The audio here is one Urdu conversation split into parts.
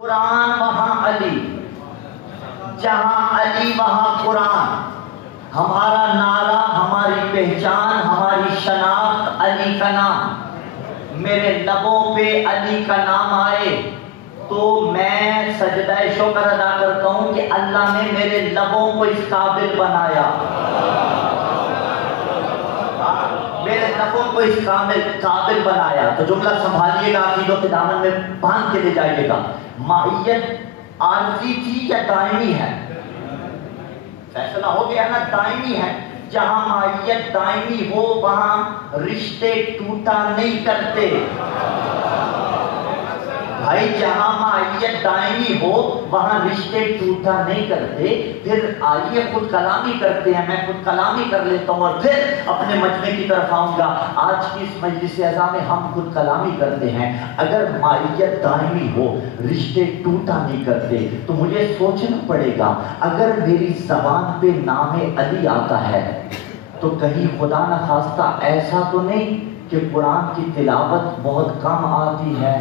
قرآن وہاں علی، جہاں علی وہاں قرآن۔ ہمارا نعرہ، ہماری پہچان، ہماری شناخت علی کا نام۔ میرے لبوں پہ علی کا نام آئے تو میں سجدہ شکر ادا کرتا ہوں کہ اللہ نے میرے لبوں کو اس قابل بنایا، میرے لبوں کو اس قابل بنایا۔ تو جملہ سنبھالیے گا، عقیدوں کے دامن میں باندھ کے لے جائیے گا۔ ماہیت عارضی تھی یا دائمی ہے؟ فیصلہ ہو گیا نا، دائمی ہے۔ جہاں ماہیت دائمی ہو وہاں رشتے ٹوٹا نہیں کرتے بھائی، جہاں ماہیت دائمی ہو وہاں رشتے ٹوٹا نہیں کرتے۔ پھر آئیے خود کلامی کرتے ہیں، میں خود کلامی کر لیتا ہوں اور پھر اپنے مجمع کی طرف آؤں گا۔ آج کی اس مجلس اعزا میں ہم خود کلامی کرتے ہیں۔ اگر ماہیت دائمی ہو، رشتے ٹوٹا نہیں کرتے، تو مجھے سوچنا پڑے گا اگر میری زبان پہ نام علی آتا ہے تو کہیں خدا نخواستہ ایسا تو نہیں کہ قرآن کی تلاوت بہت کم آتی ہے؟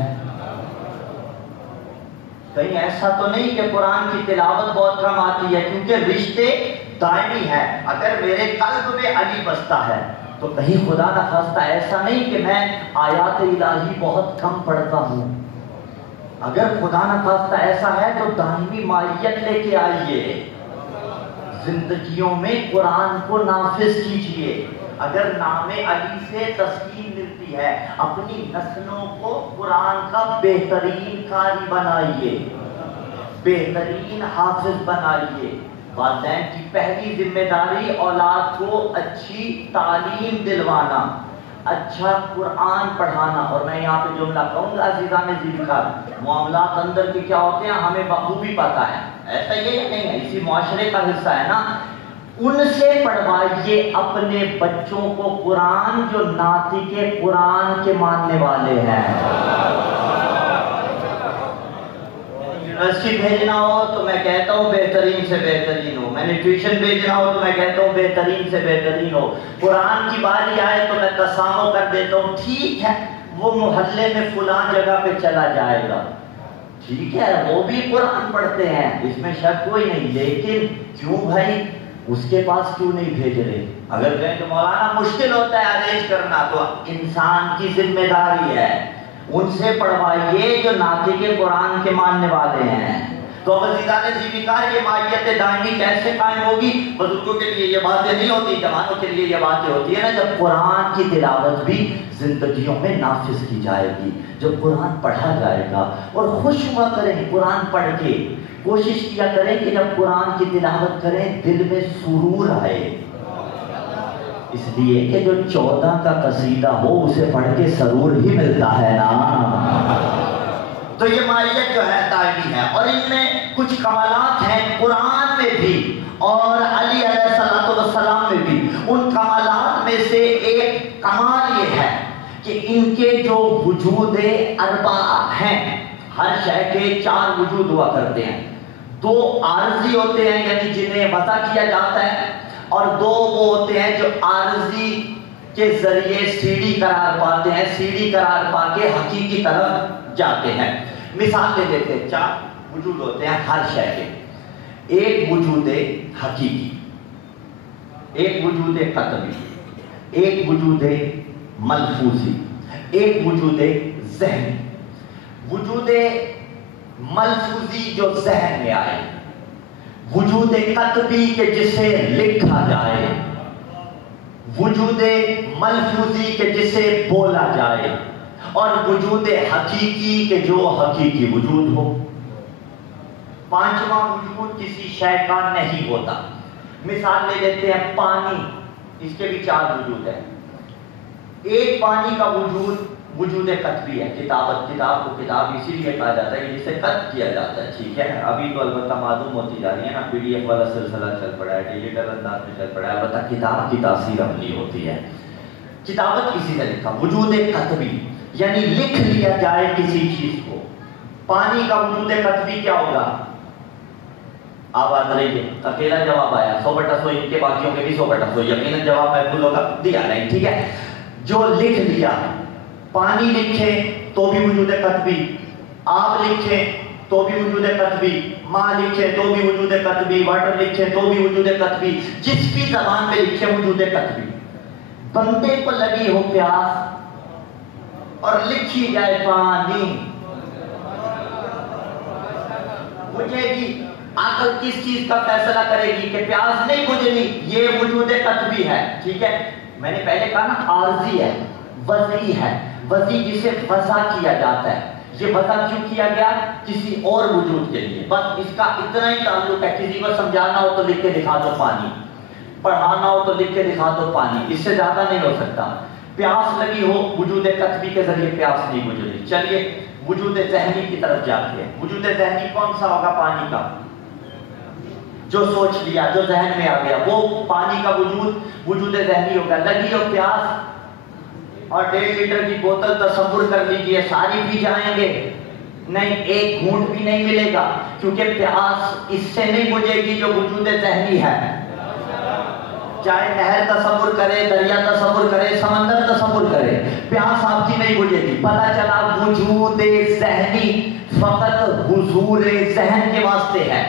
کہیں ایسا تو نہیں کہ قرآن کی تلاوت بہت کم آتی ہے؟ کیونکہ رشتے دائمی ہے۔ اگر میرے قلب میں علی بستا ہے تو کہیں خدا نخواستہ ایسا نہیں کہ میں آیات الہی بہت کم پڑھتا ہوں۔ اگر خدا نخواستہ ایسا ہے تو دائمی ماہیت لے کے آئیے، زندگیوں میں قرآن کو نافذ کیجئے۔ اگر نام علی سے تسکین ملتی ہے، اپنی نسلوں کو قرآن کا بہترین قاری بنائیے، بہترین حافظ بنائیے۔ والدین کی پہلی ذمہ داری اولاد کو اچھی تعلیم دلوانا، اچھا قرآن پڑھانا۔ اور میں یہاں پہ جملہ کہوں گا عزیزان ذیکر، معاملات اندر کے کیا ہوتے ہیں ہمیں بخوبی پتہ ہے، ایسا یہ نہیں ہے، اسی معاشرے کا حصہ ہے نا۔ ان سے پڑھوائیے اپنے بچوں کو قرآن جو ناطق قرآن کے ماننے والے ہیں۔ یونیورسٹی بھیجنا ہو تو میں کہتا ہوں بہترین سے بہترین ہو، میں نے ٹیوشن بھیجنا ہو تو میں کہتا ہوں بہترین سے بہترین ہو۔ قرآن کی باری آئے تو میں تسامح کر دیتا ہوں، ٹھیک ہے وہ محلے میں فلاں جگہ پہ چلا جائے گا، ٹھیک ہے وہ بھی قرآن پڑھتے ہیں، اس میں شک کوئی نہیں، لیکن کیوں بھائی اس کے پاس کیوں نہیں بھیج رہے؟ اگر کہیں تو مولانا مشکل ہوتا ہے ارینج کرنا، تو انسان کی ذمہ داری ہے، ان سے پڑھوائیے جو ناطق قرآن کے ماننے والے ہیں۔ تو اب عزیزان ذیکر یہ ماہیت دائمی کیسے قائم ہوگی؟ بزرگوں کے لیے یہ باتیں نہیں ہوتی، جوانوں کے لیے یہ باتیں ہوتی ہیں نا، جب قرآن کی تلاوت بھی زندگیوں میں نافذ کی جائے گی، جب قرآن پڑھا جائے گا۔ اور خوش ہوا کریں قرآن پڑھ کے، کوشش کیا کریں کہ جب قرآن کی تلاوت کریں دل میں سرور آئے، اس لیے کہ جو 14 کا قصیدہ ہو اسے پڑھ کے سرور ہی ملتا ہے نا۔ تو یہ ماہیت جو ہے دائمی ہے، اور ان میں کچھ کمالات ہیں قرآن میں بھی اور علی علیہ السلام میں بھی۔ ان کمالات میں سے ایک کمال یہ ہے کہ ان کے جو وجود اربع ہیں، ہر شے کے 4 وجود ہوا کرتے ہیں۔ 2 عارضی ہوتے ہیں یعنی جنہیں وضع کیا جاتا ہے، اور 2 وہ ہوتے ہیں جو عارضی کے ذریعے سیڑھی قرار پاتے ہیں، سیڑھی قرار پا کے حقیقی طرف جاتے ہیں۔ مثال لے لیتے ہیں، 4 وجود ہوتے ہیں ہر شے کے۔ ایک وجود حقیقی، ایک وجود قطبی، ایک وجود ملفوظی، ایک وجود ذہنی۔ وجود ملفوظی جو ذہن میں آئے، وجود قطبی کے جسے لکھا جائے، وجود ملفوظی کے جسے بولا جائے، اور وجود حقیقی کے جو حقیقی وجود ہو۔ 5واں وجود کسی شے کا نہیں ہوتا۔ مثال لے لیتے ہیں پانی، اس کے بھی 4 وجود ہیں۔ ایک پانی کا وجود قطبی ہے، کتاب کو کتاب اسی لیے کہا جاتا ہے کہ جسے قط کیا جاتا ہے، ٹھیک ہے۔ ابھی تو البتہ معلوم ہوتی جا رہی ہے نا، PDF والا سلسلہ چل پڑا ہے، ڈیجیٹل انداز میں چل پڑا ہے، البتہ کتاب کی تاثیر عملی ہوتی ہے۔ کتابت کسی نے لکھا، وجود قطبی یعنی لکھ لیا جائے کسی چیز کو۔ پانی کا وجود قطبی کیا ہوگا؟ آواز رہی ہے، اکیلا جواب آیا، 100/100 ان کے باقیوں کے بھی 100/100 یقیناً جواب محفوظ ہوگا، دیا نہیں، ٹھیک ہے۔ جو لکھ لیا، پانی لکھے تو بھی وجود قطبی، آپ لکھیں تو بھی وجود قطبی، ماں لکھے تو بھی وجود قطبی، واٹر لکھے تو بھی وجود قطبی، جس بھی زبان میں لکھے وجود قطبی۔ بندے کو لگی ہو پیاس اور لکھی جائے پانی، بجھے گی؟ عقل کس چیز کا فیصلہ کرے گی کہ پیاس نہیں بجھنی؟ یہ وجود قطبی ہے، ٹھیک ہے؟ میں نے پہلے کہا نا عارضی ہے، وضعی ہے، وضعی جسے وضع کیا جاتا ہے۔ یہ وضع کیوں کیا گیا؟ کسی اور وجود کے لیے، بس اس کا اتنا ہی تعلق ہے۔ کسی کو سمجھانا ہو تو لکھ کے دکھا دو پانی، پڑھانا ہو تو لکھ کے دکھا دو پانی، اس سے زیادہ نہیں ہو سکتا۔ پیاس لگی ہو، وجود قطبی کے ذریعے پیاس نہیں بجھے۔ چلیے وجود ذہنی کی طرف جاتے ہیں۔ وجود ذہنی کون سا ہوگا؟ پانی کا، جو سوچ لیا، جو ذہن میں آ گیا، وہ پانی کا وجود ذہنی ہوگا۔ لگی ہو پیاس اور 1.5 لیٹر کی بوتل تصور کر لیجئے، ساری پی جائیں گے؟ نہیں، ایک گھونٹ بھی نہیں ملے گا، کیونکہ پیاس اس سے نہیں بجھے گی جو وجود ذہنی ہے۔ چاہے نہر تصور کرے، دریا تصور کرے، سمندر تصور کرے، پیاس آپ کی نہیں بجھے گی۔ پتہ چلا وجود ذہنی فقط حضور ذہن کے واسطے ہے،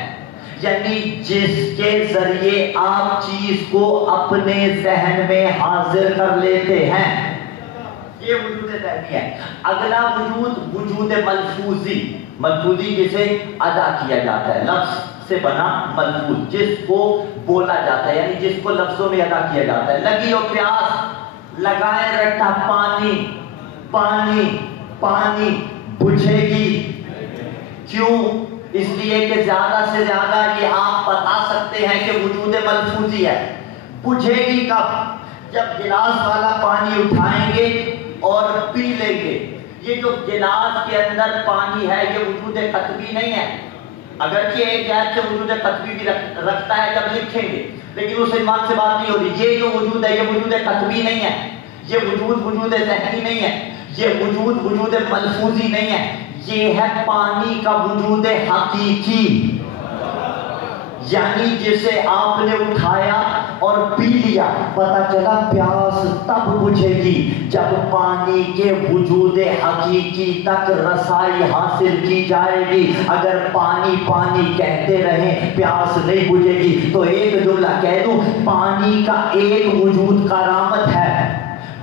یعنی جس کے ذریعے آپ چیز کو اپنے ذہن میں حاضر کر لیتے ہیں، یہ وجود ذہنی ہے۔ اگلا وجود ملفوظی جسے ادا کیا جاتا ہے، لفظ سے بنا ملفوظ، جس کو بولا جاتا ہے، یعنی جس کو لفظوں میں ادا کیا جاتا ہے۔ لگی ہو پیاس، لگائے رٹا پانی، پانی پانی، بجھے گی؟ کیوں؟ اس لیے کہ زیادہ سے زیادہ یہ آپ بتا سکتے ہیں کہ وجود ملفوظی ہے۔ بجھے گی کب؟ جب گلاس والا پانی اٹھائیں گے اور پی لیں گے۔ یہ جو گلاس کے اندر پانی ہے یہ وجود قطبی نہیں ہے، اگرچہ ایک جہت سے وجود قطبی بھی رکھتا ہے جب لکھیں گے، لیکن اس عنوان سے بات نہیں ہو رہی۔ یہ جو وجود ہے یہ وجود قطبی نہیں ہے، یہ وجود ذہنی نہیں ہے، یہ وجود ملفوظی نہیں ہے، یہ ہے پانی کا وجود حقیقی، یعنی جسے آپ نے اٹھایا اور پی لیا۔ پتہ چلا پیاس تب بجھے گی جب پانی کے وجود حقیقی تک رسائی حاصل کی جائے گی۔ اگر پانی پانی کہتے رہیں پیاس نہیں بجھے گی، تو ایک جملہ کہہ دوں، پانی کا ایک وجود کرامت ہے،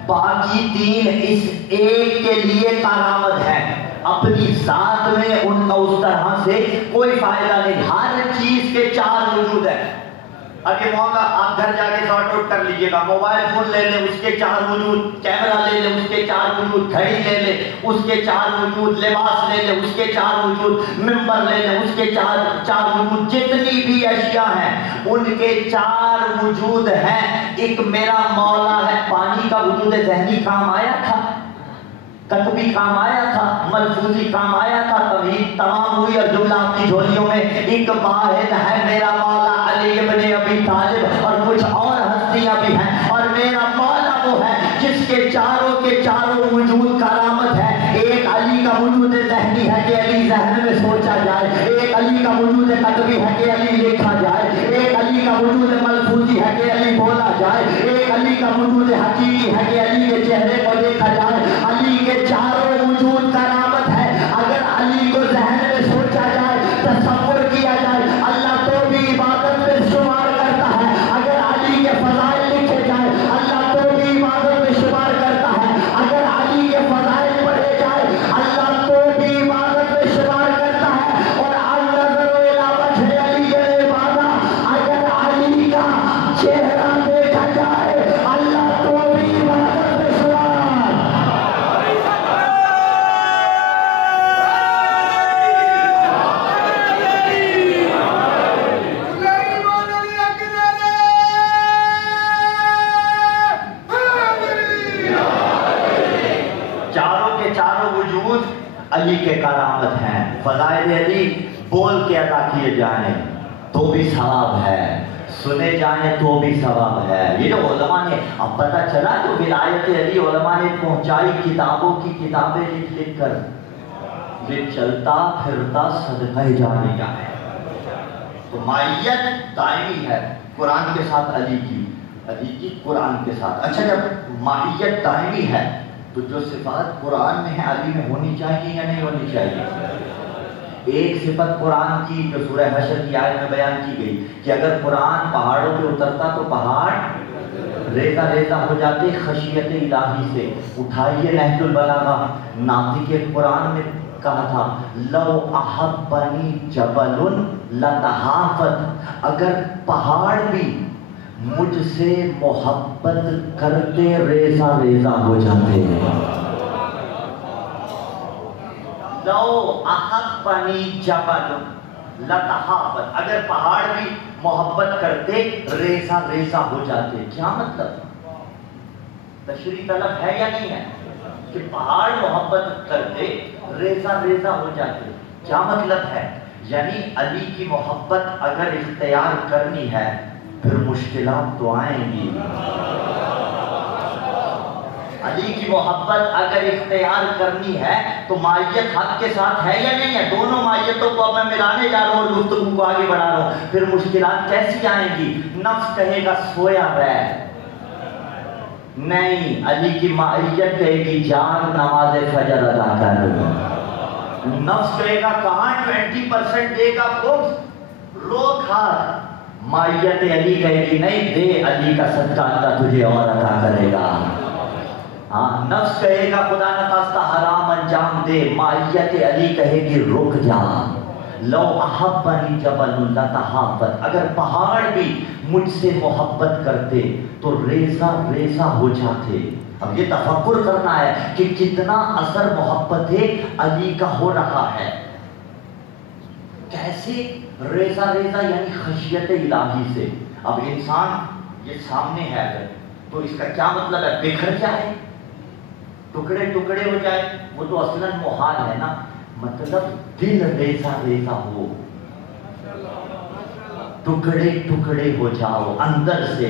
باقی 3 اس ایک کے لیے کرامت ہے، اپنی ذات میں ان کا اس طرح سے کوئی فائدہ نہیں۔ ہر چیز کے 4 وجود ہیں۔ اب یہ معاملہ آپ گھر جا کے سارٹ آؤٹ کر لیجئے گا۔ موبائل فون لے لیں، اس کے 4 وجود، کیمرہ لے لیں، اس کے 4 وجود، گھڑی لے لیں، اس کے 4 وجود، لباس لے لیں، اس کے 4 وجود، ممبر لے لیں، اس کے 4 وجود، جتنی بھی اشیاء ہیں ان کے 4 وجود ہیں۔ ایک میرا مولا ہے۔ پانی کا وجود ذہنی کام آیا تھا، قطبی کام آیا تھا، ملفوظی کام آیا تھا، توحید تمام ہوئی اور جملہ آپ کی جھولیوں میں ایک واحد ہے میرا مولا علی ابن ابی طالب، اور کچھ اور ہستیاں بھی ہیں، اور میرا مولا وہ ہے جس کے چاروں وجود کرامت ہے۔ ایک علی کا وجود ذہنی ہے کہ علی ذہن میں سوچا جائے، ایک علی کا وجود قطبی ہے کہ علی لکھا جائے، ایک علی کا وجود ملفوظی ہے کہ علی بولا جائے، ایک علی کا وجود حقیقی ہے کہ علی کے چہرے کو دیکھا جائے۔ علی کے 4 وجود کرامت ہے۔ اگر علی کو ذہن میں سوچا جائے، تصور کیا جائے، اللہ تو بھی عبادت میں شمار کرتا ہے۔ اگر علی کے فضائل لکھے جائے، اللہ تو بھی عبادت میں شمار کرتا ہے۔ اگر علی کے فضائل پڑھے جائے، اللہ تو بھی عبادت میں شمار کرتا ہے۔ اور النظر الی وجہ علی عبادہ، اگر علی کا چہرہ دیکھا جائے اللہ تو بھی عبادت میں شمار۔ علی کے کرامت ہیں۔ فضائل علی بول کے ادا کیے جائیں تو بھی ثواب ہے، سنے جائیں تو بھی ثواب ہے۔ یہ جو علماء نے اب پتہ چلا جو ولایت علی علماء نے پہنچائی کتابوں کی کتابیں لکھ کر، یہ چلتا پھرتا صدقہ جاریہ ہے۔ تو مائیت دائمی ہے قرآن کے ساتھ علی کی قرآن کے ساتھ۔ اچھا جب مائیت دائمی ہے تو جو صفات قرآن میں ہے علی میں ہونی چاہیے یا نہیں ہونی چاہیے؟ ایک صفت قرآن کی جو سورہ حشر کی آیت میں بیان کی گئی کہ اگر قرآن پہاڑوں پہ اترتا تو پہاڑ ریزہ ریزہ ہو جاتے خشیت الہی سے. اٹھائیے نہج البلاغہ، ناطق قرآن نے کہا تھا لو احبنی جبل لتحافت، اگر پہاڑ بھی مجھ سے محبت کرتے ریزہ ریزہ ہو جاتے. لو احبنی جبل لتحافت، اگر پہاڑ بھی محبت کرتے ریزہ ریزہ ہو جاتے. کیا مطلب؟ تشریح طلب ہے یا نہیں ہے کہ پہاڑ محبت کرتے ریزہ ریزہ ہو جاتے؟ کیا مطلب ہے؟ یعنی علی کی محبت اگر اختیار کرنی ہے پھر مشکلات تو آئیں گی. علی کی محبت اگر اختیار کرنی ہے تو مائیت حق کے ساتھ ہے یا نہیں ہے؟ دونوں مائیتوں کو اب میں ملانے جا رہا ہوں اور گفتگو کو آگے بڑھا رہا ہوں. پھر مشکلات کیسی آئیں گی؟ نفس کہے گا سویا رہ، نہیں. علی کی مائیت کہے گی جان نماز فجر ادا کر. نفس کہے گا کہاں 20% دے گا خبز رو کھا. مائیت علی کہے گی نہیں دے، علی کا صدقہ اللہ تجھے اور عطا کرے گا. ہاں، نفس کہے گا خدا نخواستہ حرام انجام دے، مائیت علی کہے گی رک جا. لو احبنی جبل لتحافت، اگر پہاڑ بھی مجھ سے محبت کرتے تو ریزہ ریزہ ہو جاتے. اب یہ تفکر کرنا ہے کہ کتنا اثر محبت علی کا ہو رہا ہے. کیسے ریزہ ریزہ یعنی خشیت الہی سے. اب انسان یہ سامنے ہے اگر تو اس کا کیا مطلب ہے؟ بکھر جائے، ٹکڑے ٹکڑے ہو جائے، وہ تو اصلاً محال ہے نا. مطلب دل ریزہ ریزہ ہو، ٹکڑے ٹکڑے ہو جاؤ اندر سے.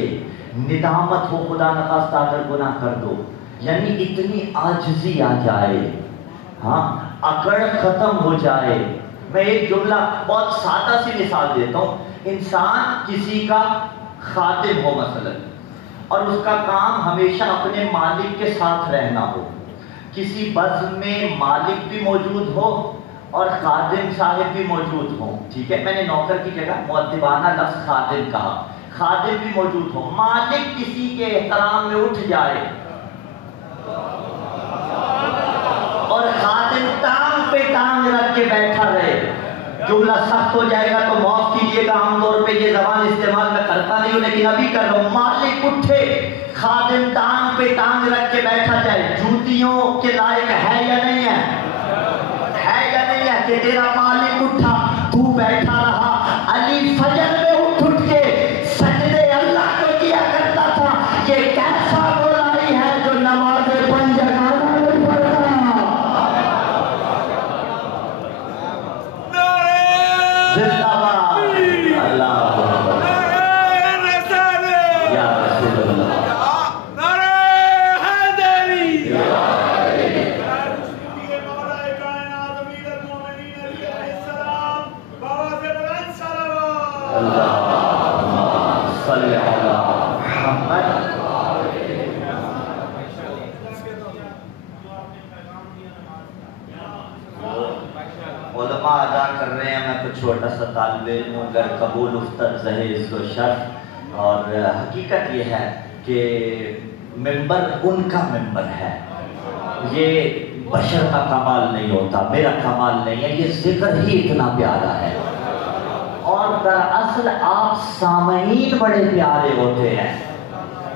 ندامت ہو خدا نخواستہ اگر گناہ کر دو، یعنی اتنی عاجزی آ جائے، ہاں اکڑ ختم ہو جائے. میں ایک جملہ بہت سادہ سی مثال دیتا ہوں. انسان کسی کا خادم ہو مثلا اور اس کا کام ہمیشہ اپنے مالک کے ساتھ رہنا ہو. کسی بزم میں مالک بھی موجود ہو اور خادم صاحب بھی موجود ہو. ٹھیک ہے، میں نے نوکر کی جگہ مؤدبانہ لفظ خادم کہا. خادم بھی موجود ہو، مالک کسی کے احترام میں اٹھ جائے اور خادم ٹانگ پہ ٹانگ رکھ کے بیٹھا رہے. جملہ سخت ہو جائے گا تو معاف کیجیے گا، عام طور پہ یہ زبان استعمال میں کرتا نہیں ہوں لیکن ابھی کر رہا ہوں. مالک اٹھے، خادم ٹانگ پہ ٹانگ رکھ کے بیٹھا جائے، جوتیوں کے لائق ہے یا نہیں ہے؟ ہے یا نہیں ہے کہ تیرا مالک اٹھا تو بیٹھا رہا. علی فجر میں اٹھ کے سجدے اللہ کو کیا کرتا تھا. یہ کیسا برائی ہے جو نماز پنج گانا نہیں پڑھتا. زندہ باد اللہ یا رسول اللہ. علماء ادا کر رہے ہیں، میں تو چھوٹا سا طالب علم ہوں. اگر قبول افتد زہیز و شرف. اور حقیقت یہ ہے کہ ممبر ان کا ممبر ہے، یہ بشر کا کمال نہیں ہوتا، میرا کمال نہیں ہے. یہ ذکر ہی اتنا پیارا ہے اور دراصل آپ سامعین بڑے پیارے ہوتے ہیں.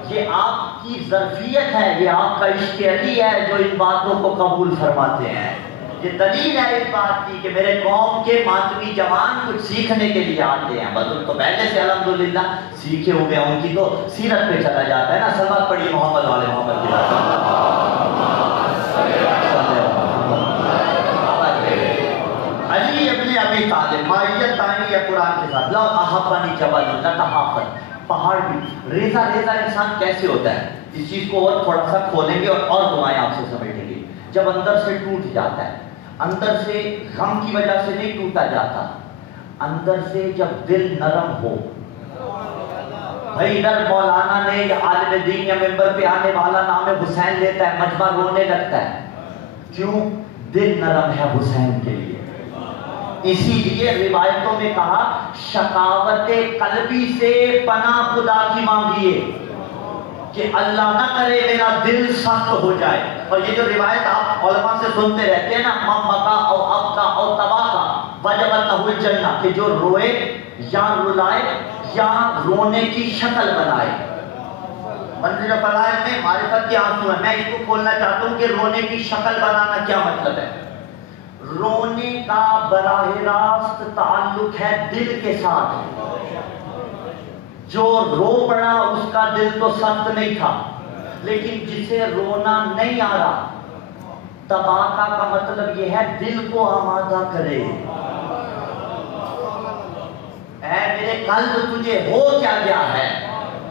یہ آپ کی ظرفیت ہے، یہ آپ کا عشق علی ہے جو ان باتوں کو قبول فرماتے ہیں. یہ دلیل ہے اس بات کی کہ میرے قوم کے ماتمی جوان کچھ سیکھنے کے لیے آتے ہیں. بس ان کو پہلے سے الحمدللہ سیکھے ہوئے ہیں، ان کی تو سیرت پہ چلا جاتا ہے نا. سبق پڑھی محمد والے محمد کی علی ابن ابی طالب. مائیت تانی ہے قرآن کے ساتھ. لو احبنی جبل لتحافت، پہاڑ بھی. ریزہ ریزہ انسان کیسے ہوتا ہے؟ اس چیز کو اور تھوڑا سا کھولیں گے اور دعائیں آپ سے سمجھیں گے. جب اندر سے ٹوٹ جاتا ہے، اندر سے غم کی وجہ سے نہیں ٹوٹا جاتا، اندر سے جب دل نرم ہو. بھائی ادھر مولانا نے یا عالم دین یا ممبر پہ آنے والا نام حسین لیتا ہے، مجمع رونے لگتا ہے. کیوں؟ دل نرم ہے حسین کے لیے. اسی لیے روایتوں میں کہا شقاوت قلبی سے پناہ خدا کی مانگیے کہ اللہ نہ کرے میرا دل سخت ہو جائے. اور یہ جو روایت آپ علماء سے سنتے رہتے ہیں نا، ممکا او ابکا او تباکا وجبت لہ الجنہ، کہ جو روئے یا رلائے یا رونے کی شکل بنائے. منزل فضائل میں معرفت کے آنسو ہیں. میں اس کو کھولنا چاہتا ہوں کہ رونے کی شکل بنانا کیا مطلب ہے. رونے کا براہ راست تعلق ہے دل کے ساتھ. جو رو پڑا اس کا دل تو سخت نہیں تھا، لیکن جسے رونا نہیں آ رہا، تباکا کا مطلب یہ ہے دل کو آمادہ کرے. اے میرے قلب تجھے ہو کیا گیا ہے،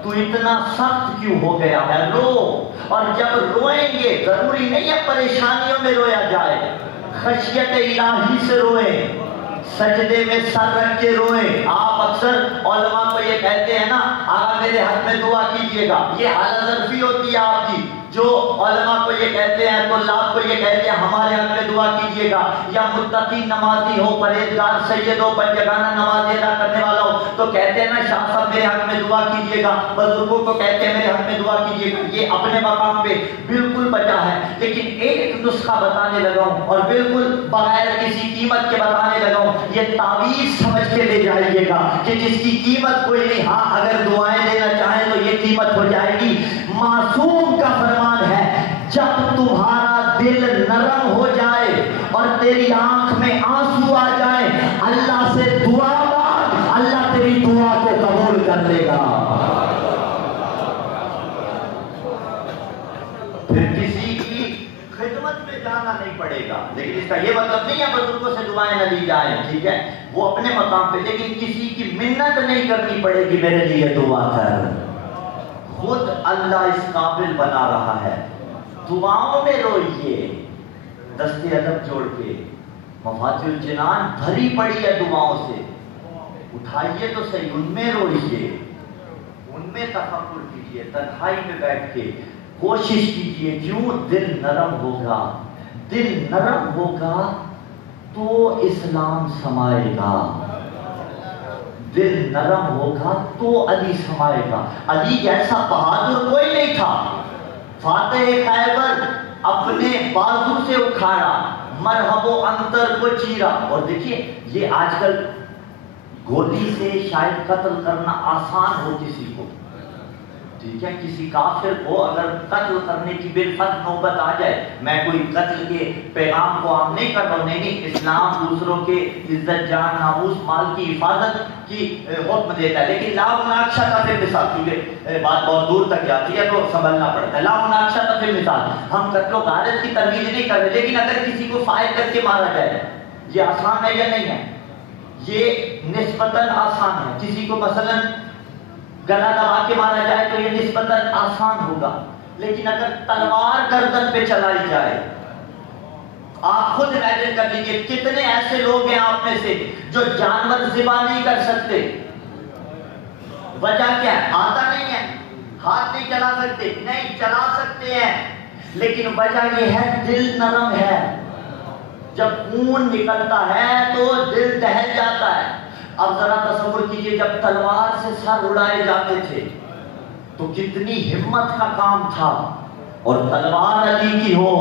تو اتنا سخت کیوں ہو گیا ہے، رو. اور جب روئیں گے ضروری نہیں ہے پریشانیوں میں رویا جائے، خشیت الہی سے روئیں، سجدے میں سر رکھ کے روئیں. آپ اکثر علماء کو یہ کہتے ہیں نا، آقا میرے حق میں دعا کیجئے گا، یہ حالت ظرفی ہوتی ہے آپ کی. جو علماء کو یہ کہتے ہیں، طلاب کو یہ کہتے ہیں ہمارے حق میں دعا کیجئے گا، یا متقی نمازی ہو، پرہیزگار سید ہو، پنجگانہ نماز ادا کرنے والا ہو تو کہتے ہیں نا شاہ صاحب میرے حق میں دعا کیجئے گا. بزرگوں کو کہتے ہیں میرے حق میں دعا کیجئے گا. یہ اپنے مقام پہ بالکل بچا ہے، لیکن ایک نسخہ بتانے لگا ہوں اور بالکل بغیر کسی قیمت کے بتانے لگا ہوں. یہ تعویذ سمجھ کے لے جائیے گا کہ جس کی قیمت کوئی نہیں. ہاں اگر دعائیں دینا چاہیں تو یہ قیمت ہو جائے گی. معصوم کا فرمان ہے جب تمہارا دل نرم ہو جائے اور تیری آنکھ میں آنسو آ جائے، اللہ سے دعا مانگ، اللہ تیری دعا کو قبول کر لے گا. پھر کسی کی خدمت میں جانا نہیں پڑے گا، لیکن اس کا یہ مطلب نہیں ہے بزرگوں سے دعائیں نہ لی جائیں، ٹھیک ہے وہ اپنے مقام پہ، لیکن کسی کی منت نہیں کرنی پڑے گی میرے لیے دعا کر. خود اللہ اس قابل بنا رہا ہے. دعاؤں میں روئیے، دست ادب جوڑ کے. مفاتیح الجنان بھری پڑی ہے دعاؤں سے، اٹھائیے تو صحیح، ان میں روئیے، ان میں تفکر کیجیے، تنہائی میں بیٹھ کے کوشش کیجیے. کیوں؟ دل نرم ہوگا. دل نرم ہوگا تو اسلام سمائے گا. دل نرم ہوگا تو علی سمائے گا. علی جیسا بہادر کوئی نہیں تھا. فاتح خیبر اپنے بازو سے اکھاڑا، مرحب و انتر کو چیرا. اور دیکھیے یہ آج کل گولی سے شاید قتل کرنا آسان ہو کسی کو، ٹھیک ہے، کسی کافر کو اگر قتل کرنے کی بالفرض نوبت آ جائے، میں کوئی قتل کے پیغام کو عام نہیں کر رہا ہوں، نہیں، اسلام دوسروں کے عزت جان ناموس مال کی حفاظت کی حکم دیتا ہے. لیکن لا مناقشہ کا پھر مثال، کیونکہ بات بہت دور تک جاتی ہے تو سنبھلنا پڑتا ہے. لا مناقشہ کا پھر مثال، ہم قتل و غارت کی ترویج نہیں کر رہے، لیکن اگر کسی کو فائر کر کے مارا جائے یہ آسان ہے یا نہیں ہے؟ یہ نسبتاً آسان ہے. کسی کو مثلاً گلا دبا کے مارا جائے تو یہ نسبتاً آسان ہوگا. لیکن اگر تلوار گردن پہ چلائی جائے، آپ خود امیجن کر لیجئے کتنے ایسے لوگ ہیں آپ میں سے جو جانور ذبح نہیں کر سکتے. وجہ کیا ہے؟ آتا نہیں ہے، ہاتھ نہیں چلا سکتے، نہیں چلا سکتے ہیں، لیکن وجہ یہ ہے دل نرم ہے. جب خون نکلتا ہے تو دل دہل جاتا ہے. اب ذرا تصور کیجئے جب تلوار سے سر اڑائے جاتے تھے تو کتنی ہمت کا کام تھا، اور تلوار علی کی ہو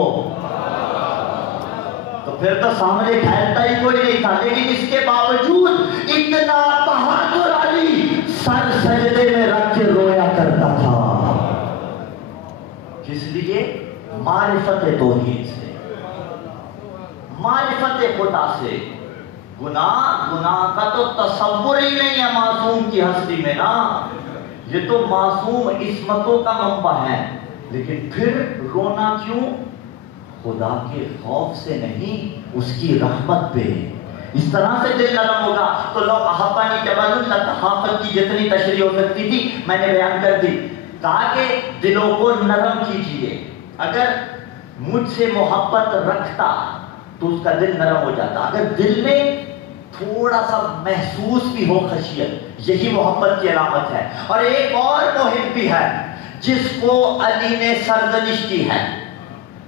تو پھر تو سامنے ٹھہرتا ہی کوئی نہیں تھا. لیکن اس کے باوجود اتنا بہادر علی سر سجدے میں رکھ کے رویا کرتا تھا. کس لیے؟ معرفت توحید سے، معرفت خدا سے. گناہ کا تو تصور ہی نہیں ہے معصوم کی ہستی میں نا، یہ تو معصوم عصمتوں کا منبع ہے. لیکن پھر رونا کیوں؟ خدا کے خوف سے نہیں، اس کی رحمت پہ. اس طرح سے دل نرم ہوگا تو لو احبانی جبل لتحافت کی جتنی تشریح ہو سکتی تھی میں نے بیان کر دی. کہا کہ دلوں کو نرم کیجیے. اگر مجھ سے محبت رکھتا تو اس کا دل نرم ہو جاتا. اگر دل میں تھوڑا سا محسوس بھی ہو خشیت، یہی محبت کی علامت ہے. اور ایک اور محب بھی ہے جس کو علی نے سرزنش کی ہے،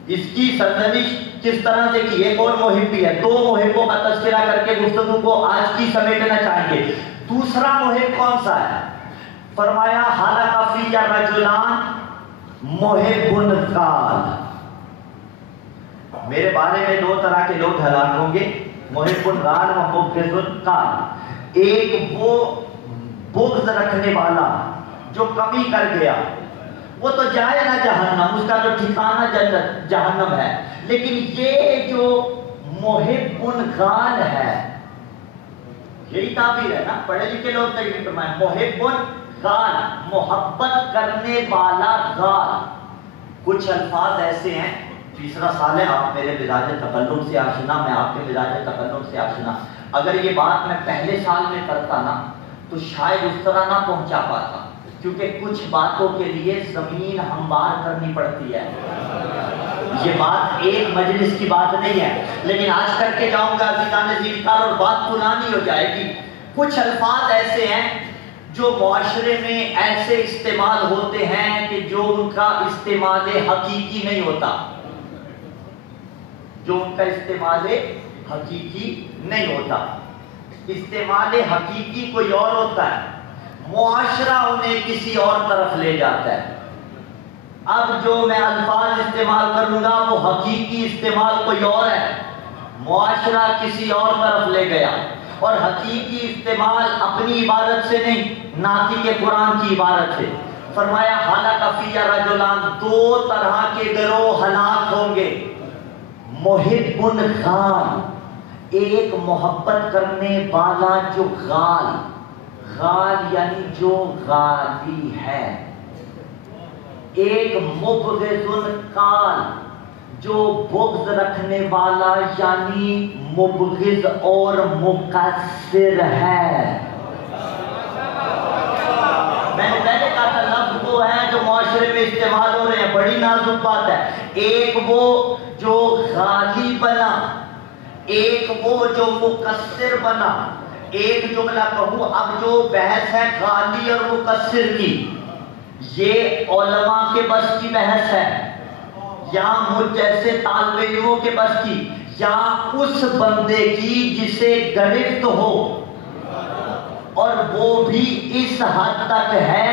اس کی سرزنش کس طرح سے کی؟ ایک اور محب بھی ہے، 2 محبوں کا تذکرہ کر کے گفتگو کو آج کی سمیٹنا چاہیں گے۔ دوسرا محب کون سا ہے؟ فرمایا حلق فی رجلان محب قال، میرے بارے میں 2 طرح کے لوگ ہلاک ہوں گے، محب قال و مبغض قال۔ ایک وہ بغض رکھنے والا جو کمی کر گیا، وہ تو جائے نہ جہنم، اس کا تو ٹھکانہ جنت جہنم ہے، لیکن یہ جو محب قال ہے، یہی تعبیر ہے نا، پڑھے لکھے لوگ تجربہ فرمائیں، محب قال، محبت کرنے والا قال۔ کچھ الفاظ ایسے ہیں، تیسرا سال ہے، آپ میرے مزاج تکلم سے آشنا، میں آپ کے مزاج تکلم سے آشنا، اگر یہ بات میں پہلے سال میں کرتا نا تو شاید اس طرح نہ پہنچا پاتا، کیونکہ کچھ باتوں کے لیے زمین ہموار کرنی پڑتی ہے۔ یہ بات ایک مجلس کی بات نہیں ہے، لیکن آج کر کے جاؤں گا عزیزان ذیلکار، اور بات پرانی ہو جائے گی۔ کچھ الفاظ ایسے ہیں جو معاشرے میں ایسے استعمال ہوتے ہیں کہ جو ان کا استعمال حقیقی نہیں ہوتا، جو ان کا استعمال حقیقی نہیں ہوتا۔ استعمال حقیقی کوئی اور ہوتا ہے، معاشرہ انہیں کسی اور طرف لے جاتا ہے۔ اب جو میں الفاظ استعمال کروں گا وہ حقیقی استعمال کوئی اور ہے، معاشرہ کسی اور طرف لے گیا، اور حقیقی استعمال اپنی عبارت سے نہیں، ناطق قرآن کی عبارت سے۔ فرمایا حلق فی رجلان، 2 طرح کے گروہ ہلاک ہوں گے، محب قال، ایک محبت کرنے والا جو غال یعنی جو غالی ہے، ایک مبغض قال، جو بغض رکھنے والا یعنی مبغض اور مقصر ہے۔ میں نے پہلے کہا تھا لفظ وہ ہے جو معاشرے میں استعمال ہو رہے ہیں، بڑی نازک بات ہے۔ ایک وہ جو غالی بنا، ایک وہ جو مقصر بنا۔ ایک جملہ کہوں، اب جو بحث ہے غالی اور مقصر کی، یہ علماء کے بس کی بحث ہے، یا مجھ جیسے طالب علموں کے بس کی، یا اس بندے کی جسے گرفت ہو، اور وہ بھی اس حد تک ہے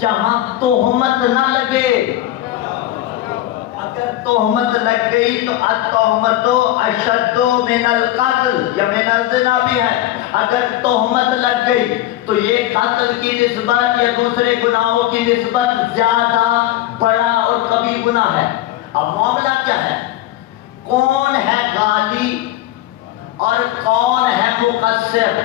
جہاں تہمت نہ لگے۔ اگر تہمت لگ گئی تو التہمت اشد من القتل، یا من الزنا بھی ہے۔ اگر تہمت لگ گئی تو یہ قتل کی نسبت یا دوسرے گناہوں کی نسبت زیادہ بڑا اور کبھی گناہ ہے۔ اب معاملہ کیا ہے؟ کون ہے غالی اور کون ہے مقصر؟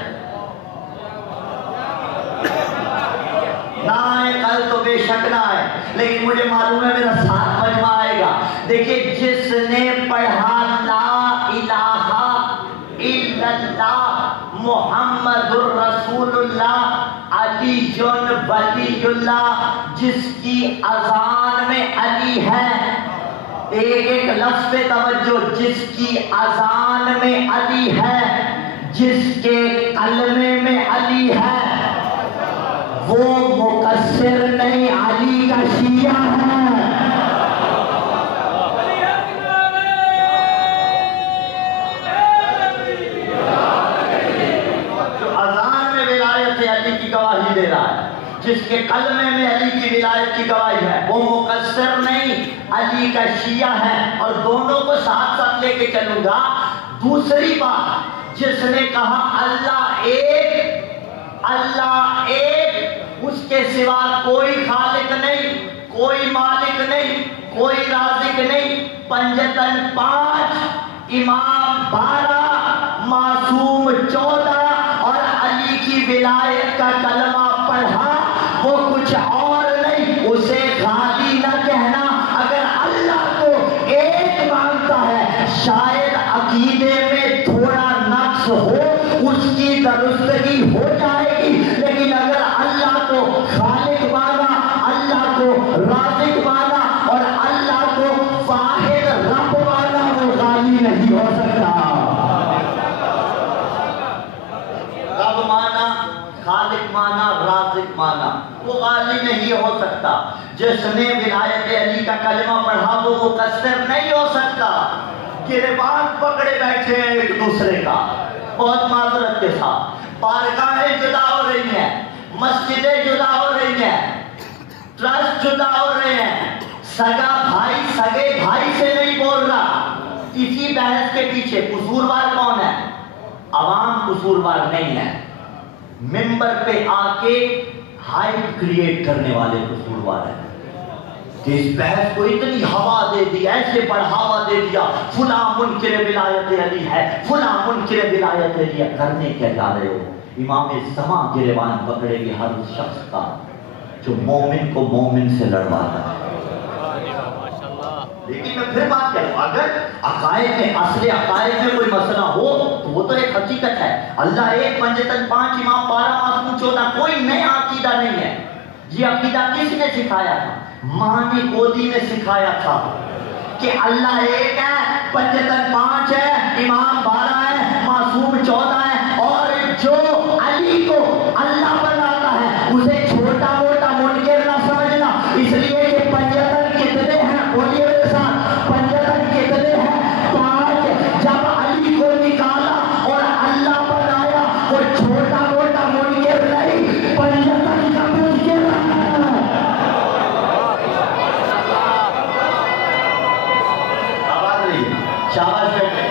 نہ آئے کل تو بے شک نہ آئے، لیکن مجھے معلوم ہے میرا ساتھ مجمع آئے گا۔ دیکھیں، جس نے پڑھا لا الہ الا اللہ محمد الرسول اللہ علی ولی اللہ، جس کی اذان میں علی ہے، ایک ایک لفظ پہ توجہ، جس کی اذان میں علی ہے، جس کے کلمے میں علی ہے، وہ مقصر نہیں، علی کا شیعہ ہے۔ جو اذان میں ولایت علی کی گواہی دے رہا ہے، جس کے کلمے میں علی کی ولایت کی گواہی ہے، وہ مقصر نہیں، علی کا شیعہ ہے۔ اور دونوں کو ساتھ ساتھ لے کے چلوں گا۔ دوسری بات، جس نے کہا اللہ ایک، اللہ ایک، اس کے سوا کوئی خالق نہیں، کوئی مالک نہیں، کوئی رازق نہیں، پنجتن 5، امام 12، معصوم 14، اور علی کی ولایت کا کلمہ پڑھا، وہ کچھ اور نہیں، اسے غالی نہ کہنا۔ اگر اللہ کو ایک مانتا ہے، شاید عقیدے میں تھوڑا نقص ہو، اس کی درستگی ہو جائے گی، لیکن اگر اللہ کو خالق مانا، اللہ کو رازق مانا، اور اللہ کو واحد رب مانا، وہ غالی نہیں ہو سکتا۔ رب مانا، خالق مانا، رازق مانا، وہ غالی نہیں ہو سکتا. جس نے ولایت علی کا کلمہ پڑھا وہ مقصر نہیں ہو سکتا. گریبان پکڑے بیٹھے ہیں ایک دوسرے کا، بہت معذرت کے ساتھ. بارگاہیں جدا ہو رہی ہیں، مسجدیں جدا ہو رہی ہیں، ٹرسٹ جدا ہو رہے ہیں. سگا بھائی سگے بھائی سے نہیں بول رہا. اسی بحث کے پیچھے قصوروار کون ہے؟ عوام قصوروار نہیں ہے. ممبر پہ آ کے ہائپ کریٹ کرنے والے قصوروار ہیں کہ اس بحث کو اتنی ہوا دے دی، ایسے بڑھاوا دے دیا، فلاں منکر ولایت علی ہے، فلاں منکر ولایت علی ہے. کرنے کیا جا رہے ہو؟ امام زمان گریبان پکڑے گی ہر اس شخص کا جو مومن کو مومن سے لڑواتا ہے. لیکن میں پھر بات کروں، اگر عقائد میں اصل عقائد میں کوئی مسئلہ ہو تو وہ تو ایک حقیقت ہے. اللہ ایک، پنجتن پانچ، امام 12، معصوم 14، کوئی نیا عقیدہ نہیں ہے. یہ عقیدہ کس نے سکھایا تھا؟ ماں نے گودی میں سکھایا تھا کہ اللہ ایک ہے، پنجتن 5 ہے، امام 12 ہے، معصوم 14 ہے. اور جو علی کو اللہ بناتا ہے اسے چھوٹا موٹا منکر نہ سمجھنا. اس لیے کہ پنجتن کتنے ہیں؟ بولیے میرے ساتھ، پنجتن کتنے ہیں؟ 5. جب علی کو نکالا اور اللہ بنایا، وہ چھوٹا موٹا منکر نہیں، پنجتن کا منکر ہے. شاباش بیٹے.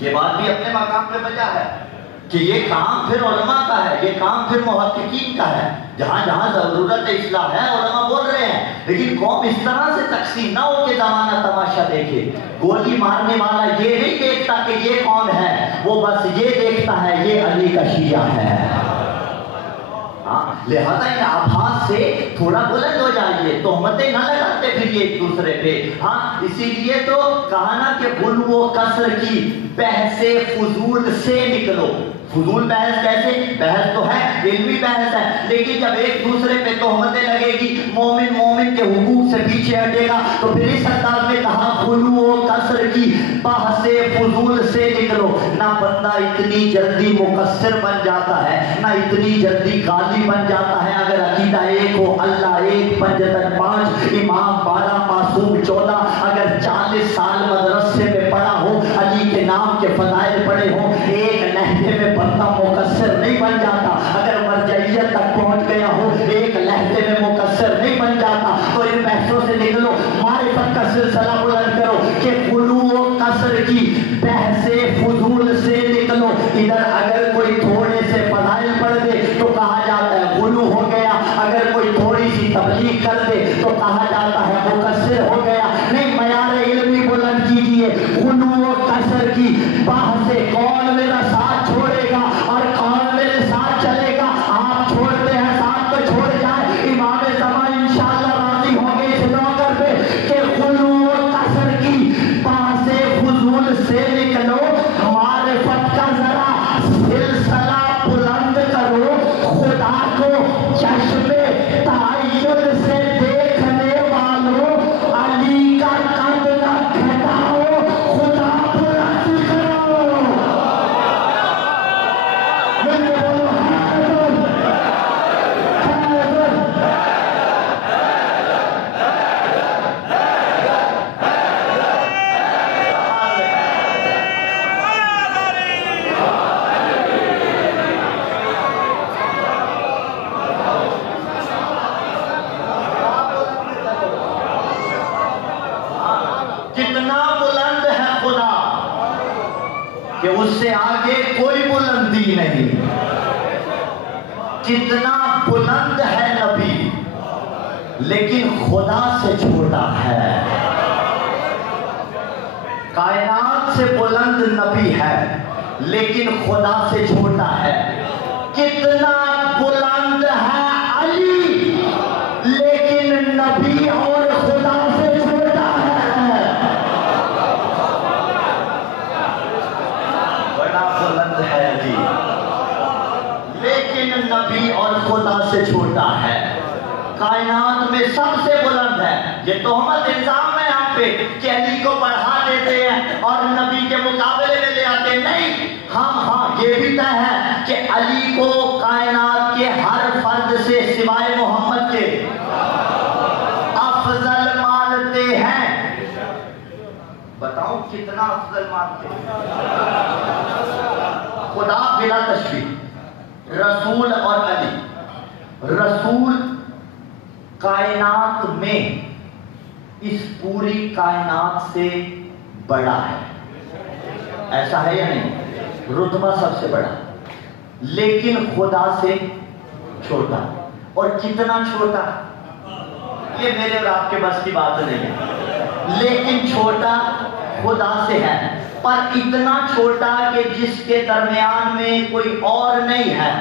یہ بات بھی اپنے مقام پہ بجا ہے کہ یہ کام پھر علماء کا ہے، یہ کام پھر محققین کا ہے. جہاں جہاں ضرورت اصلاح ہے علماء بول رہے ہیں، لیکن قوم اس طرح سے تقسیم نہ ہو کہ زمانہ تماشا دیکھے. گولی مارنے والا یہ نہیں دیکھتا کہ یہ کون ہے، وہ بس یہ دیکھتا ہے یہ علی کا شیعہ ہے. لہذا ان آبھاس سے تھوڑا بلند ہو جائیے، تہمتیں نہ لگاتے پھر ایک دوسرے پہ. اسی لیے تو کہا نا کہ غلو و قصر کی بحث فضول سے نکلو. فضول بحث کیسے؟ بحث تو ہے، علمی بحث ہے، لیکن جب ایک دوسرے پہ تہمتیں لگے گی، مومن مومن کے حقوق سے پیچھے ہٹے گا، تو پھر اس انداز میں کہا غلو و قصر کی بحث فضول سے نکلو. نہ بندہ اتنی جلدی مقصر بن جاتا ہے، نہ اتنی جلدی غالی بن جاتا ہے. اگر عقیدہ ایک ہو، اللہ ایک، پنجتن 5، امام 12، معصوم 14، اگر 40 سال مدرسے میں پڑھا ہو، علی کے نام کے فضائل پڑھے ہوں، ایک لہجے میں بندہ مقصر نہیں بن جاتا. اگر مرجعیت تک پہنچ گیا ہو، ایک لہجے میں مقصر نہیں بن جاتا. تو ان بحثوں سے نکلو، معرفت کا سلسلہ بلند کرو کہ غلو و قصر کی بحث فضول سے نکلو. ادھر اگر کوئی تھوڑے سے فضائل پڑھ دے تو کہا جاتا ہے غلو ہو گیا، اگر کوئی تھوڑی سی تبلیغ کر دے تو کہا جاتا ہے مقصر ہو گیا. نہیں، معیار علمی بلند کیجئے. غلو و قصر کی بحث کون میرا ساتھ چھوڑے گا اور کون میرے ساتھ چلے گا؟ آپ چھوڑتے ہیں ساتھ تو چھوڑ جائے. امام زمان انشاءاللہ راضی ہوں گے اس نوکر پہ کہ غلو و قصر کی بحث فضول سے نکلو. معرفت کا ذرا سلسلہ بلند کرو. خدا کو چشم تعین سے دیکھنے والوں، علی کا قد نہ گھٹاؤ، خدا بلند کرو. کتنا بلند ہے خدا کہ اس سے آگے کوئی بلندی نہیں. کتنا بلند ہے نبی لیکن خدا سے چھوٹا ہے. کائنات سے بلند نبی ہے لیکن خدا سے چھوٹا ہے. کتنا بلند ہے علی لیکن نبی اور خدا سے چھوٹا ہے. بڑا بلند ہے علی لیکن لیکن نبی اور خدا سے چھوٹا ہے، کائنات میں سب سے بلند ہے۔ یہ تہمت الزام ہے ہم پہ کہ علی کو بڑھا دیتے ہیں اور نبی کے مقابلے میں لے آتے، نہیں، ہاں یہ بھی طے ہے کہ علی کو کائنات کے ہر فرد سے سوائے محمد کے افضل مانتے ہیں۔ بتاؤں کتنا افضل مانتے ہیں؟ خدا بلا تشبیہ، رسول اور علی۔ رسول کائنات میں اس پوری کائنات سے بڑا ہے، ایسا ہے یا نہیں؟ رتبہ سب سے بڑا، لیکن خدا سے چھوٹا۔ اور کتنا چھوٹا یہ میرے اور آپ کے بس کی بات نہیں ہے، لیکن چھوٹا خدا سے ہے، پر اتنا چھوٹا کہ جس کے درمیان میں کوئی اور نہیں ہے،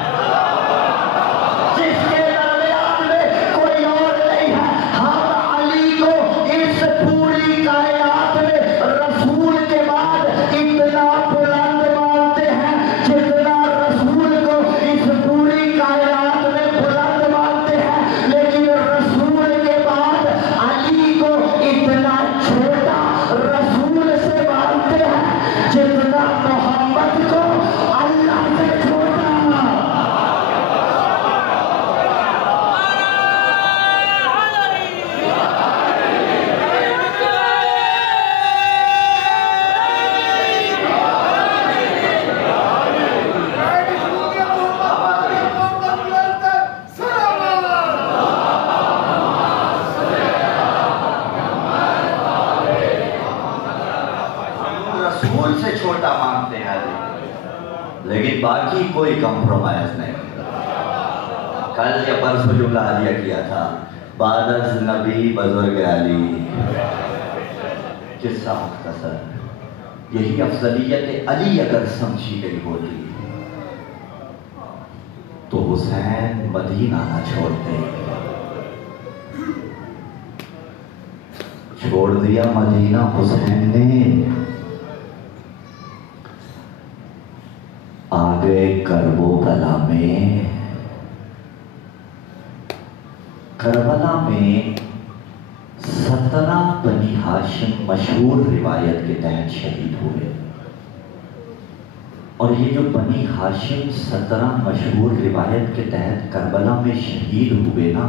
جس کے درمیان میں کوئی اور نہیں ہے۔ ہم علی کو اس پوری کائنات میں رسول کے بعد اتنا بلند مانتے ہیں جتنا رسول کو اس پوری کائنات میں بلند مانتے ہیں، لیکن رسول کے بعد علی کو اتنا چھوٹا رسول سے مانتے ہیں جتنا محمد کو اللہ سے چھوٹا۔ رسول سے چھوٹا مانتے ہیں لیکن باقی کوئی کمپرومائز نہیں۔ کل یا پرسوں جملہ عالیہ کیا تھا، بعد از نبی بزرگ علی، قصہ مختصر۔ یہی افضلیت علی اگر سمجھی گئی ہوتی تو حسین مدینہ نہ چھوڑتے، چھوڑ دیا مدینہ حسین نے، آگے کربلا میں۔ کربلا میں 17 بنی ہاشم مشہور روایت کے تحت شہید ہوئے، اور یہ جو بنی ہاشم 17 مشہور روایت کے تحت کربلا میں شہید ہوئے نا،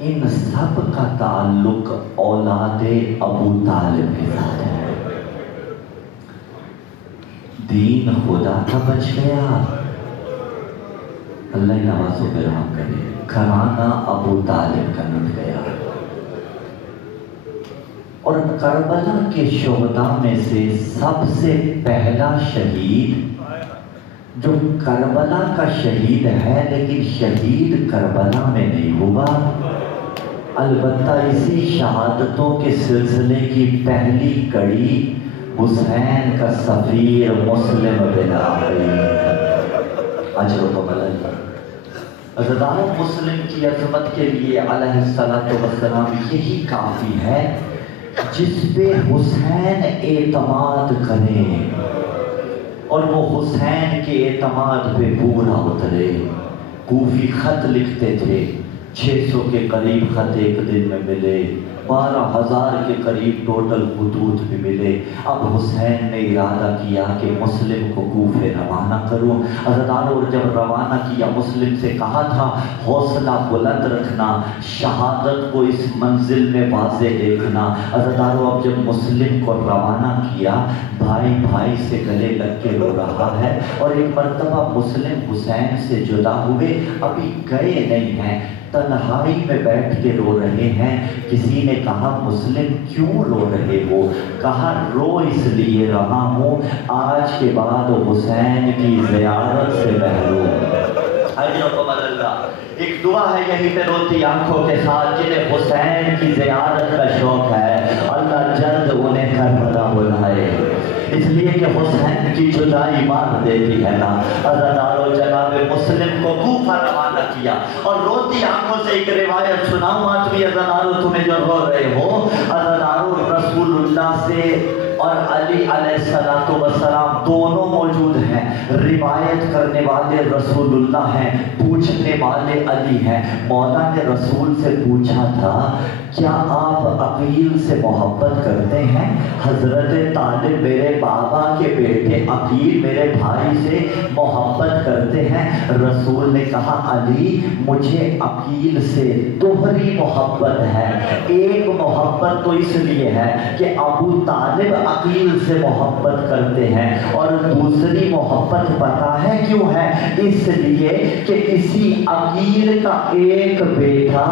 ان سب کا تعلق اولاد ابو طالب کے ساتھ ہے۔ دین خدا کا بچ گیا، اللہ نوازوں پہ رحم کرے، گھرانہ ابو طالب کا لٹ گیا۔ اور کربلا کے شہداء میں سے سب سے پہلا شہید جو کربلا کا شہید ہے لیکن شہید کربلا میں نہیں ہوا، البتہ اسی شہادتوں کے سلسلے کی پہلی کڑی حسین کا سفیر مسلم بن عقیل، اجرکم اللہ۔ عزیزانو، مسلم کی عظمت کے لیے علیہ السلام یہی کافی ہے جس پہ حسین اعتماد کریں اور وہ حسین کے اعتماد پہ پورا اترے۔ کوفی خط لکھتے تھے، 600 کے قریب خط ایک دن میں ملے، 12,000 کے قریب ٹوٹل خطوط بھی ملے۔ اب حسین نے ارادہ کیا کہ مسلم کو کوفے روانہ کروں۔ عزیزانو، اور جب روانہ کیا، مسلم سے کہا تھا حوصلہ بلند رکھنا، شہادت کو اس منزل میں واضح دیکھنا۔ عزیزانو، اب جب مسلم کو روانہ کیا، بھائی بھائی سے گلے لگ کے رو رہا ہے، اور ایک مرتبہ مسلم حسین سے جدا ہوئے، ابھی گئے نہیں ہیں، تنہائی میں بیٹھ کے رو رہے ہیں۔ کسی نے کہا مسلم کیوں رو رہے ہو؟ کہا رو اس لیے رہا ہوں آج کے بعد حسین کی زیارت سے محروم۔ اجرکم اللہ۔ ایک دعا ہے یہی پہ روتی آنکھوں کے ساتھ، جنہیں حسین کی زیارت کا شوق ہے، اللہ جلد انہیں کربلا بلائے، اس لیے کہ حسین کی جدائی مار دیتی ہے نا۔ عزیزانو، جناب مسلم کو کوفہ روانہ کیا، اور روتی آنکھوں سے ایک روایت سناؤں آج بھی عزیزانو تمہیں جو رو رہے ہو۔ عزیزانو، رسول اللہ سے اور علی علیہ السلام دونوں موجود ہیں. روایت کرنے والے رسول اللہ ہیں، پوچھنے والے علی ہیں. مولا نے رسول سے پوچھا تھا کیا آپ عقیل سے محبت کرتے ہیں؟ حضرت طالب میرے بابا کے بیٹے عقیل میرے بھائی سے محبت کرتے ہیں. رسول نے کہا علی مجھے عقیل سے دوہری محبت ہے. ایک محبت تو اس لیے ہے کہ ابو طالب عقیل سے محبت کرتے ہیں، اور دوسری محبت پتہ ہے کیوں ہے؟ اس لیے کہ اسی عقیل کا ایک بیٹا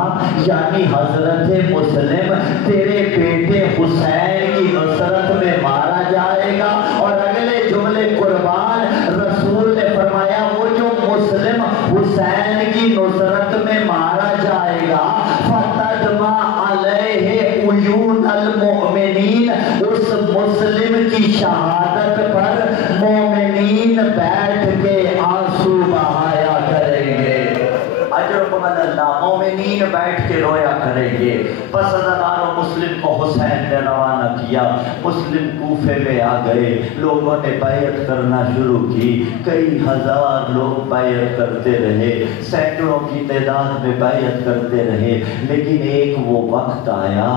یعنی حضرت مسلم تیرے بیٹے حسین کی نصرت میں مارا جائے گا. اور اگلے جملے قربان رسول نے فرمایا وہ جو مسلم حسین کی نصرت میں مارا جائے گا فتدمع علیہ عیون المؤمنین، اس مسلم کی شہادت پر مومنین بیٹھ کے آنسو بہایا کریں گے. اجرکم اللہ، مومنین بیٹھ کے رویا کریں گے. پس ازدار مسلم کو حسین نے روانہ کیا. مسلم کوفے میں آ گئے، لوگوں نے بیعت کرنا شروع کی. کئی ہزار لوگ بیعت کرتے رہے، سینکڑوں کی تعداد میں بیعت کرتے رہے. لیکن ایک وہ وقت آیا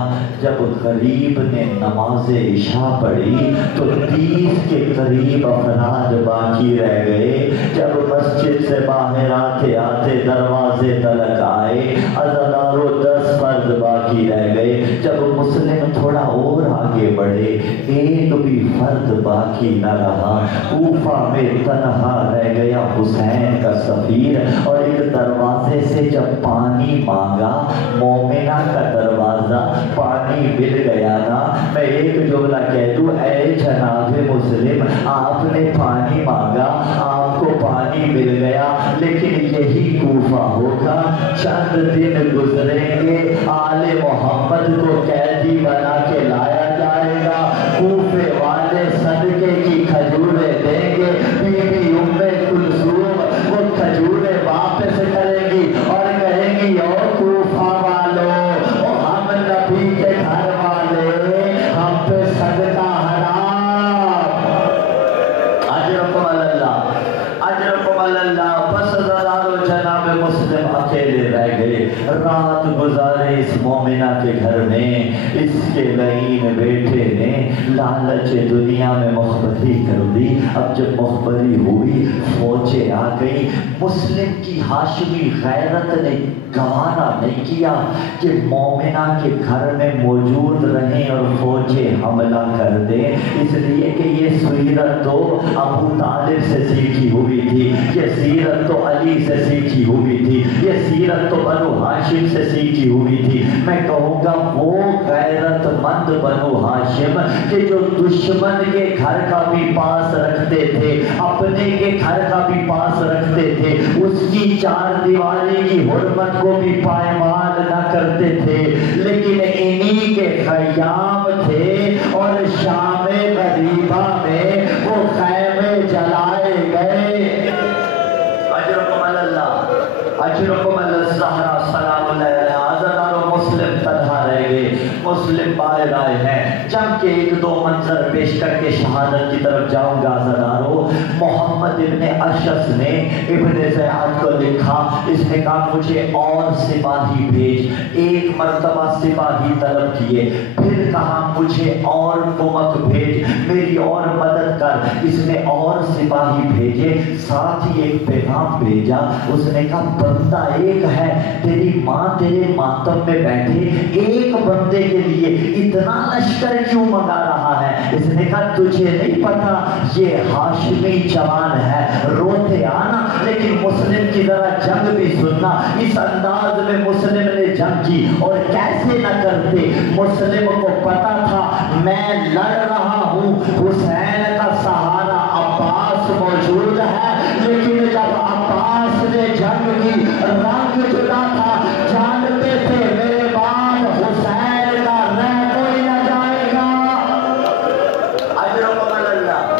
جب غریب نے نماز عشاء پڑھی تو 30 کے قریب افراد باقی رہ گئے. جب مسجد سے باہر آتے آتے دروازے تلک آئے، عزادارو 10 فرد باقی رہ گئے. جب مسلم تھوڑا اور آگے بڑھے ایک بھی فرد باقی نہ رہا. کوفہ میں تنہا رہ گیا حسین کا سفیر. اور ایک دروازے سے جب پانی مانگا، مومنہ کا دروازہ، پانی مل گیا نا. میں ایک جملہ کہہ دوں، اے جناب مسلم آپ نے پانی مانگا، آپ کو پانی مل گیا، لیکن یہی کوفہ ہوگا. چند دن گزریں گے آل محمد کو قیدی بنا کے لایا جائے گا. کوفے والے صدقے کی کھجوریں دیں گے. بی بی ام کلثوم وہ کھجوریں واپس کریں گی اور کہیں گی او کوفہ والو، او ہم نبی کے گھر والے، ہم پہ صدقہ حرام. اجرکم اللہ، اجرکم اللہ. بس زدارو جناب مسلم اکیلے رہ گئے. رات گزارے اس مومنہ کے گھر میں. اس کے لعین بیٹے نے لالچ دنیا میں مخبری کر دی. اب جب مخبری ہوئی فوجیں آ گئی. مسلم کی ہاشمی غیرت نے گوارا نہیں کیا کہ مومنہ کے گھر میں موجود رہیں اور فوجیں حملہ کر دیں. اس لیے کہ یہ سیرت تو ابو طالب سے سیکھی ہوئی تھی، یہ سیرت تو علی سے سیکھی ہوئی تھی، یہ سیرت تو بنو ہاشم سے سیکھی ہوئی تھی. میں کہوں گا وہ غیرت مند بنو ہاشم کہ جو دشمن کے گھر کا بھی پاس رکھتے تھے، اپنے کے گھر کا بھی پاس رکھتے تھے، اس کی چار دیواری کی حرمت کو بھی پائمال نہ کرتے تھے، لیکن انہی کے خیام تھے. اور شام غریبہ میں وہ خیمے جلائے گئے. اجرکم اللہ، اجرکم اللہ. زہرا سلام اللہ علیہ. عزادارو مسلم تنہا رہ گئے. مسلم باہر آئے ہیں. جنگ کے ایک دو منظر پیش کر کے شہادت کی طرف جاؤں گا. عزادارو محمد ابن اشعث نے ابن زیاد کو لکھا. اس نے کہا مجھے اور سپاہی بھیج. ایک مرتبہ سپاہی طلب کیے، پھر کہا مجھے اور کمک بھیج، میری اور مدد کر. اس نے اور سپاہی بھیجے، ساتھ ہی ایک پیغام بھیجا. اس نے کہا بندہ ایک ہے، تیری ماں تیرے ماتم میں بیٹھے، ایک بندے کے لیے اتنا لشکر کیوں منگا رہا ہے؟ اس نے کہا تجھے نہیں پتا یہ ہاشمی جوان ہے، روتے آنا لیکن مسلم کی ذرا جنگ بھی سننا. اس انداز میں مسلم نے جنگ کی. اور کیسے نہ کرتے، مسلم کو پتا تھا میں لڑ رہا ہوں، حسین کا سہارا عباس موجود ہے. لیکن جب عباس نے جنگ کی رنگ جدا تھا، جانتے تھے میرے بعد حسین کا رہ کوئی نہ جائے گا. اجرکم اللہ،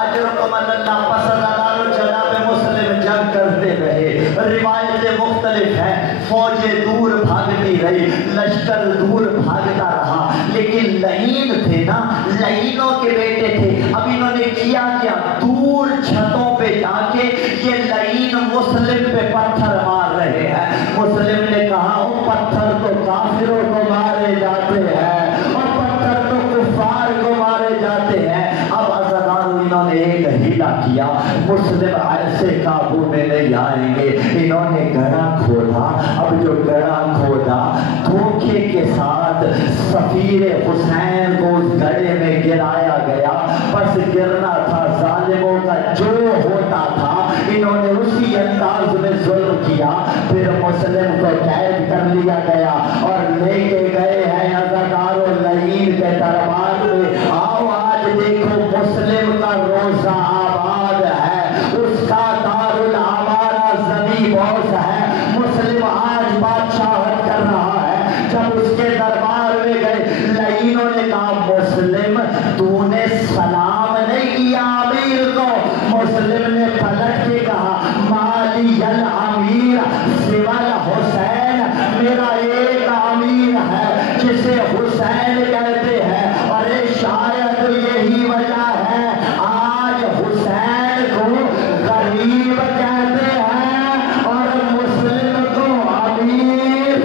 اجرکم اللہ. پسندارو جناب مسلم جنگ کرتے رہے. روایتیں مختلف ہیں. فوجیں دور بھاگتی رہی، لشکر دور بھاگتا رہا. لیکن لعین تھے نا، لعینوں کے بیٹے تھے. اب انہوں نے کیا کیا، دور چھتوں پہ جا کے یہ لعین مسلم پہ پتھر مار رہے ہیں. مسلم نے کہا وہ پتھر تو کافروں کو مارے جاتے ہیں اور پتھر تو کفار کو مارے جاتے ہیں. اب عزادارو انہوں نے ایک ہیلا کیا، مسلم ایسے قابو میں نہیں آئیں گے. انہوں نے گڑھا کھودا. اب جو گڑھا کھودا دھوکے کے ساتھ سفیر حسین کو اس گڑھے میں گرایا گیا. بس گرنا تھا، ظالموں کا جو ہوتا تھا انہوں نے اسی انداز میں ظلم کیا. پھر مسلم کو قید کر لیا گیا اور لے کے گئے ہیں عزادارو لعین کے دربار میں. آؤ آج دیکھو مسلم کا روزہ آباد ہے، اس کا دارالعمارہ زمیں بوس ہے. مسلم آج بادشاہت کر رہا ہے. جب اس کے دربار میں گئے لعینوں نے کہا مسلم تو نے سلام نہیں کیا امیر کو. مسلم نے پلٹ کے کہا مالی الامیر سوال حسین، میرا ایک امیر ہے جسے حسین کہتے ہیں. ارے شاید یہی وجہ ہے آج حسین کو غریب کہتے ہیں اور مسلم کو امیر.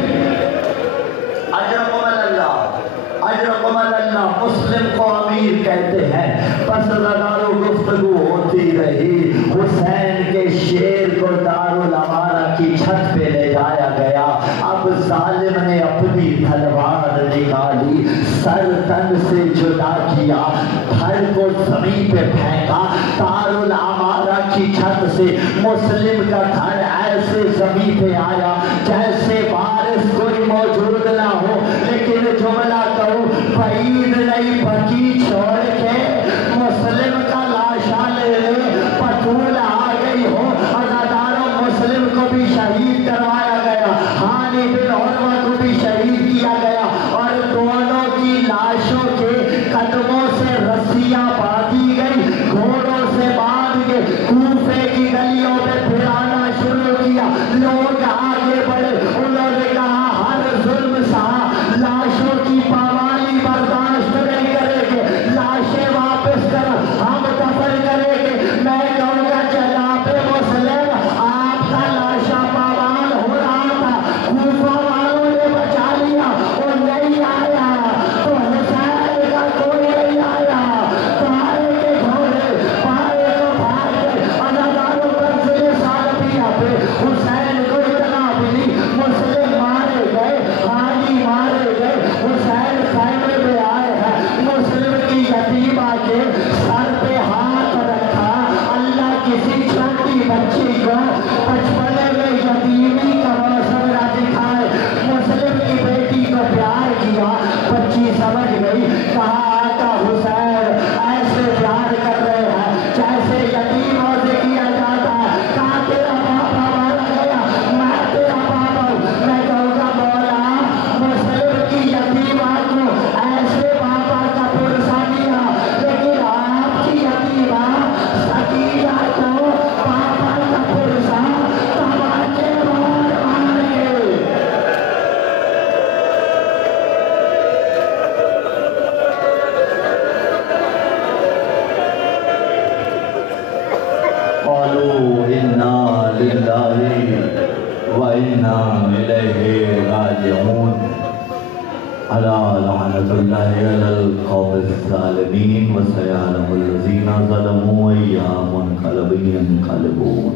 اجرکم اللہ، اجرکم اللہ. مسلم کو امیر کہتے ہیں. بس عزادارو گفتگو ہوتی رہی. حسین کے شیر کو دارالعمارہ کی چھت پہ لے جایا گیا. اب ظالم نے اپنی تلوار نکالی، سر تن سے جدا کیا، دھڑ کو زمین پہ پھینکا. دارالعمارہ کی چھت سے مسلم کا دھڑ ایسے زمین پہ آیا جیسے وارث کوئی موجود نہ ہو. لیکن جملہ کہوں بعید نہیں بکی چھوڑ کے مسلم کا لاشا لے لے پتول آ گئی ہو. عزادارو مسلم کو بھی شہید کروایا گیا، ہانی بن عروہ کو بھی شہید کیا گیا اور دونوں کی لاشوں کے قدموں سے رسیاں باندھی گئی، گھوڑوں سے باندھ کے کوفے کی گلیوں میں پھرانا شروع کیا. لوگ آگے بڑھے، انہوں نے کہا ہر ظلم سہا، لاشوں کی پامالی برداشت نہیں کریں گے، لاشیں واپس کرو، ہم دفن کریں گے. میں کہوں گا جناب مسلم آپ کا لاشا پامال ہو رہا تھا، کوفہ والوں نے بچا لیا، وہ نہیں آیا تو حسین کا کوئی نہیں آیا. پائے کے گھوڑے پائے کو بھاگ گئے. عزادارو منزل سالبیہ پہ حسین کو اطلاع ملی، مسلم مارے گئے، حاجی مارے گئے. حسین خیمے میں آئے ہیں، مسلم کی یتیمہ کے سر پہ ہاتھ رکھا. اللہ کسی چھوٹی بچی کو بچپنے میں یتیمی کا موسم نہ دکھائے. مسلم کی بیٹی کو پیار کیا، بچی سمجھ گئی، کہا آقا حسین ایسے پیار کر رہے ہیں جیسے یتیموں سے کیا جاتا ہے. کہا تیرا پاپا مارا گیا، میں تیرا پاپا ہوں. میں کہوں گا مولا مسلم کی یتیمہ کو ایسے پاپا کا پرسا دیا، لیکن آپ کی یتیمہ سکینہ کو پاپا کا پرسا تماچے مار مار کے. قالوا انا للہ وانا الیہ راجعون. الا لعنۃ اللہ علی القوم الظالمین وسيعلم الذین ظلموا أيّ منقلب ينقلبون.